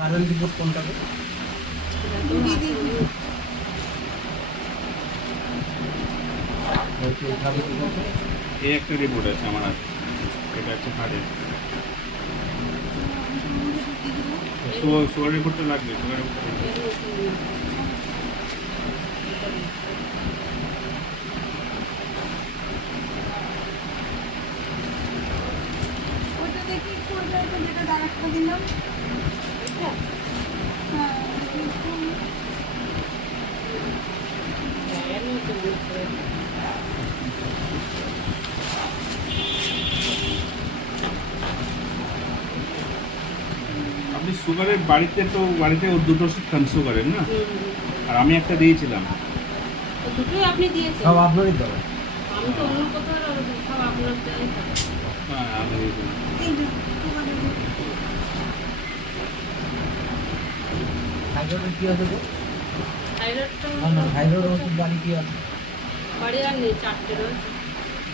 Current report কোনটাকে? এই একটা রিপোর্ট আছে আমার হাতে, এটা হচ্ছে হার্টের। সুগার রিপোর্টটা লাগবে, সুগার রিপোর্টটা ওটা দেখি কোনটা যেটা ডাক্তার দিলাম। হ্যাঁ আপনি সুগারের বাড়িতে ওর দুটো ওষুধ খান সুগারের না, আর আমি একটা দিয়েছিলাম। দুটোই আপনি দিয়েছেন? সব আপনারই তো। আমি তো অন্য কোথাও সব আপনার হ্যাঁ আমি দিয়েছিলাম। থাইরয়েডের কি আছে তো? থাইরয়েডটা না থাইরয়েড ওষুধ বাড়ি কি আছে? বাড়ি আর নেই, 4টে রয়েছে।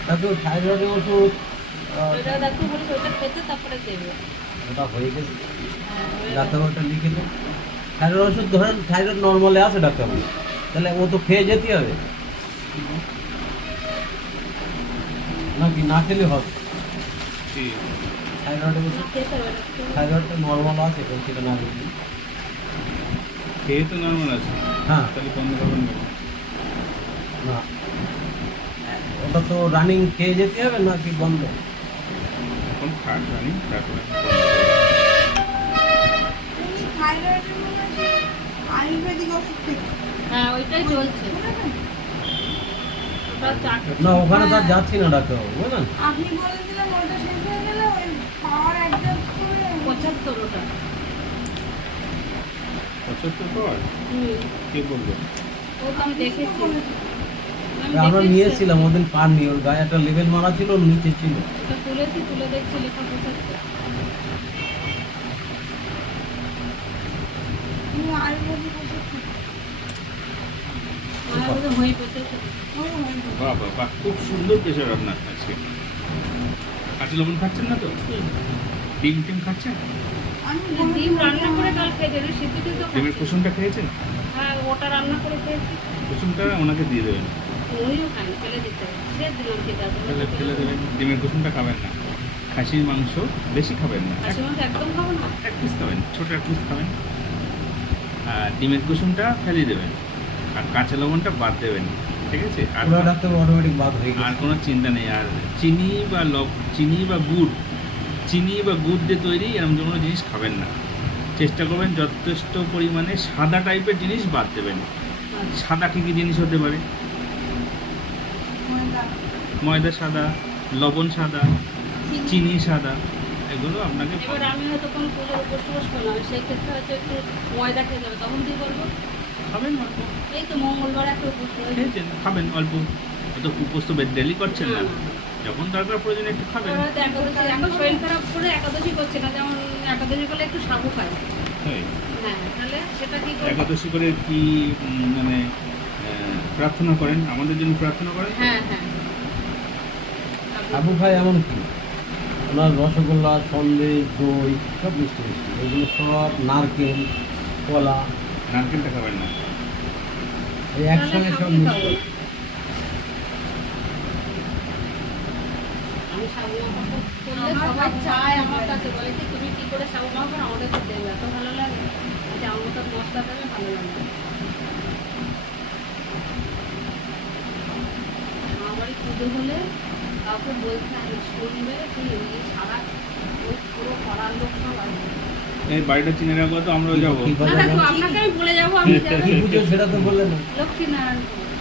তারপর থাইরয়েডের ওষুধ ওইটা ডাক্তার বলেছে ওটা খেতে তারপরে দেবে। ওটা হয়ে গেছে, হ্যাঁ, হয়ে ডাক্তার ওটা লিখে দেন। থাইরয়েড ওষুধ ধরেন থাইরয়েড নর্মালে আছে ডাক্তার, তাহলে ও তো খেয়ে যেতে হবে নাকি না খেলে হবে? ঠিক থাইরয়েডের গেছে। ওষুধ, খেতে হবে ডাক্তার। থাইরয়েডটা নর্মাল আছে তো সেটা না খেলে। খেয়ে তো নর্মাল আছে, হ্যাঁ তাহলে বন্ধ করবেন কেন? না ওটা তো রানিং খেয়ে যেতে হবে নাকি বন্ধ? এখন খাট জানি তারপরে উনি থাইরয়েডের মনে হয় আয়ুর্বেদিক ওষুধ থেকে হ্যাঁ ওইটাই চলছে। ওটা 4টে। না ওখানে তো আর যাচ্ছি না ডাক্তারবাবু, বুঝলেন? আপনি বলেছিলেন ওটা শেষ হয়ে গেলে ওই পাওয়ার অ্যাডজাস্ট করে 75 ওটা। 75 পর কে বলবে? ও তো আমি দেখেছি। আমরা নিয়েছিলাম ওদিন পাননি, ওর গায়ে একটা লেভেল মারা ছিল, ওর নিচে ছিল। ওটা তুলেছি, তুলে দেখছি লেখা 75। উনি আয়ুর্বেদিক ওষুধ থেকে আমাদের হয়ে পেতেছে। ওই হয়ে গেল। বাহ বাহ বাহ, খুব সুন্দর প্রেশার আপনার আজকে। কাঁচা লবণ খাচ্ছেন না তো? ডিম টিম খাচ্ছেন? আমি ডিম রান্না করে কাল খেয়েছি, ওই সিদ্ধটি তো ডিমের খাচ্ছি। কুসুমটা খেয়েছেন? হ্যাঁ ওটা রান্না করে খেয়েছি। কুসুমটা ওনাকে দিয়ে দেবেন, উনিও খান, ফেলে দিতে হবে। সে দিলাম ঠিক আছে। ফেলে দেবেন। ডিমের কুসুমটা খাবেন না, খাসির মাংস বেশি খাবেন না, খাসি মাংস একদম খাবো না। এক পিস খাবেন, ছোট এক পিস খাবেন। আর ডিমের কুসুমটা ফেলে দেবেন, আর কাঁচা লবণটা বাদ দেবেন, ঠিক আছে? আর ওরা ডাক্তার অটোমেটিক বাদ হয়ে আর গেছে। কোনো চিন্তা নেই। আর চিনি বা গুড় দিয়ে তৈরি এরকম কোনো জিনিস খাবেন না। চেষ্টা করবেন যথেষ্ট পরিমাণে সাদা টাইপের জিনিস বাদ দেবেন। সাদা কী কী জিনিস হতে পারে? ময়দা সাদা, লবণ সাদা, চিনি সাদা, এগুলো আপনাকে এবার আমি হয়তো কোনো পুজোর উপোস টুপোস করলাম, সেই ক্ষেত্রে হয়তো একটু ময়দা খেতে হবে, তখন কি করবো? খাবেন অল্প, এই তো মঙ্গলবার একটা উপোস রয়েছে। খেয়েছেন খাবেন অল্প, অত উপোস তো ডেলি করছেন না, যখন দরকার প্রয়োজন একটু খাবেন। ওরা হয়তো একাদশী, এখন শরীর খারাপ করে একাদশী করছে না, যেমন একাদশী করলে একটু সাবু খায়। হ্যাঁ, হ্যাঁ তাহলে সেটা কি করবো? একাদশী করে কি মানে প্রার্থনা করেন, আমাদের জন্য প্রার্থনা করেন? হ্যাঁ হ্যাঁ। আবু ভাই এমন কি ওনার রসগোল্লা, সন্দেশ, দই সব মিষ্টি মিষ্টি, এগুলো সব নারকেল, কলা, নারকেলটা খাবেন না। এই একসঙ্গে সব তাহলে মিষ্টি। খাবো। আমি সাবু মাখা করলে সবাই চায় আমার কাছে, বলে কি তুমি কি করে সাবু মাখো, আমাদের তো দেবে, এত ভালো লাগে যে আমার মতো মশলা দেবে, ভালো লাগে। আমার বাড়ি পুজো হলে কাউকে বলতে আমি শুনবে কি এই সারা ওই পুরো পাড়ার লোক সব আসবে। এই বাড়িটা চিনে রাখবো তো, আমরাও যাবো। কি না কথা না তো বলছি? আপনাকে আমি বলে যাবো, আমি কি পুজো সেটা তো বললেন না। লক্ষ্মীনারায়ণ পুজো।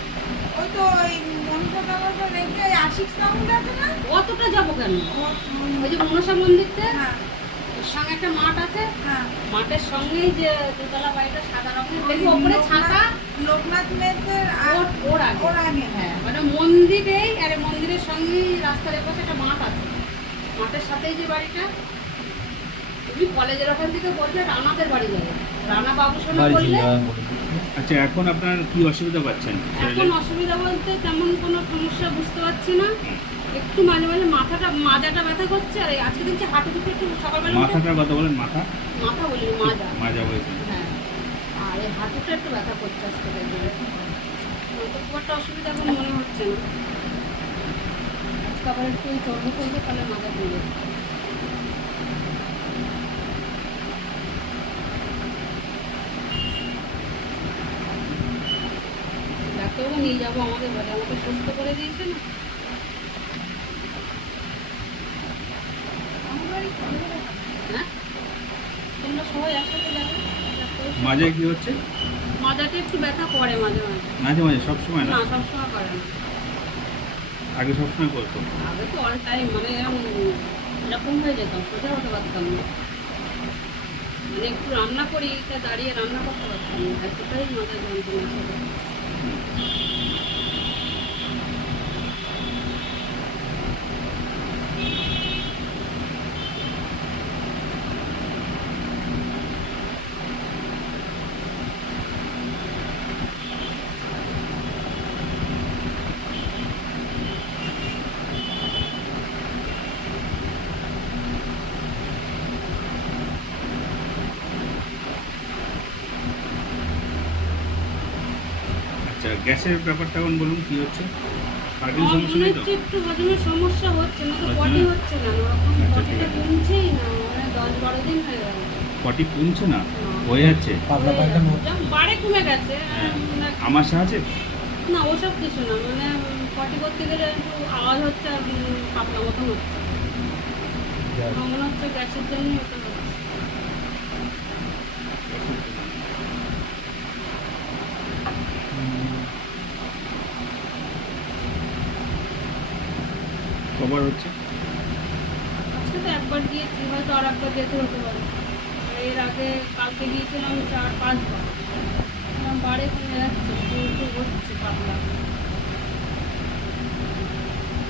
ওই তো ওই মনসা টাকা রেখে আশিক সাউন্ড আছে না? অতটা যাবো কেন? ওই যে মনসা মন্দিরটা, হ্যাঁ ওর সঙ্গে একটা মাঠ আছে, হ্যাঁ। মাঠের সঙ্গেই যে দোতলা বাড়িটা সাদা রঙের, দেখবো ওপরে ছাতা, লোকনাথ মেসের ওর আগে। ওর আগে হ্যাঁ মানে মন্দিরেই, আরে মন্দিরের সঙ্গেই রাস্তার এপাশে একটা মাঠ আছে, মাঠের সাথেই যে বাড়িটা। তুমি কলেজের ওখান থেকে বললে রানাদের বাড়ি যাবে, রানা বাবু শোনা বাড়ি বললে। চিন্তা বলে দিচ্ছি। আচ্ছা, এখন আপনার কি অসুবিধা পাচ্ছেন শরীরে? এখন অসুবিধা বলতে তেমন কোনো সমস্যা বুঝতে পারছি না, একটু মাঝে মাঝে মাজাটা ব্যথা করছে, আর এই আজকে দেখছি হাঁটু দুটো একটু সকালবেলা উঠে- মাথাটার কথা বলেন, মাথা মাথা বলি মাজা, মাজা কোমরটা একটু ব্যথা করছে আজকে দেখবে, তো খুব একটা অসুবিধা এখন মনে হচ্ছে না। আজকে আবার একটু চর্বি করবে, তাহলে মাথা তুলবে। ডাক্তারবাবু নিয়ে যাবো আমাদের বাড়ি, আমাকে সুস্থ করে দিয়েছে না। আমার বাড়ি কবে হবে? হ্যাঁ, তোমরা সবাই একসাথে যাবে। মাঝে কি হচ্ছে? মাজাটা একটু ব্যথা করে মাঝে মাঝে, মাঝে মাঝে, সবসময় না? না সবসময় করে না। আগে সবসময় করতো। আগে তো অল টাইম মানে এরকম হয়ে যেতাম, সোজা হতে পারতাম না। মানে একটু রান্না করি, তা দাঁড়িয়ে রান্না করতে পারতাম না, এতটাই মাথা যন্ত্রণা ছিল। আচ্ছা, গ্যাসের ব্যাপারটা এখন বলুন কি হচ্ছে? পার্টির আমার সমস্যা মনে নেই তো? হচ্ছে একটু হজমের সমস্যা হচ্ছে না, তো হচ্ছে পটি না? হচ্ছে না, ওরকম আচ্ছা, ঠিক পটিটা আছে। কমছেই না, মানে 10-12 দিন হয়ে গেল। পটি কমছে না, হয়ে যাচ্ছে। পাতলা পায়খানা যেমন বাড়ে কমে গেছে, হ্যাঁ। মানে আমাশা আছে? না ওসব কিছু না, মানে পটি করতে গেলে একটু আওয়াজ হচ্ছে আর পাতলা মতন হচ্ছে। আমার মনে হচ্ছে গ্যাসের জন্যই হতে হচ্ছে। কবার হচ্ছে? আজকে তো একবার গিয়েছি, হয়তো আর একবার যেতে হতে পারে। আর এর আগে কালকে গিয়েছিলাম 4-5 বার। আমার বাড়ি কমে যাচ্ছে, একটু একটু হচ্ছে পাতলা।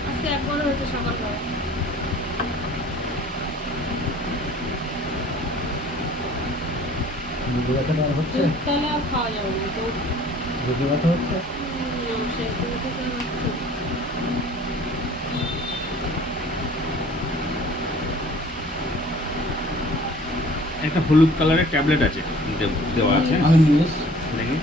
আজকে একবার হয়েছে সকালবেলা। বুঝে ব্যথাটা আর হচ্ছে? তাহলে আর খাওয়া যাবে না তো। বুঝে ব্যথা হচ্ছে? সেরকম কিছু হচ্ছে না। একটা হলুদ কালারের ট্যাবলেট আছে, দেওয়া আছে। আমি নিয়ে এসছি। দেখি।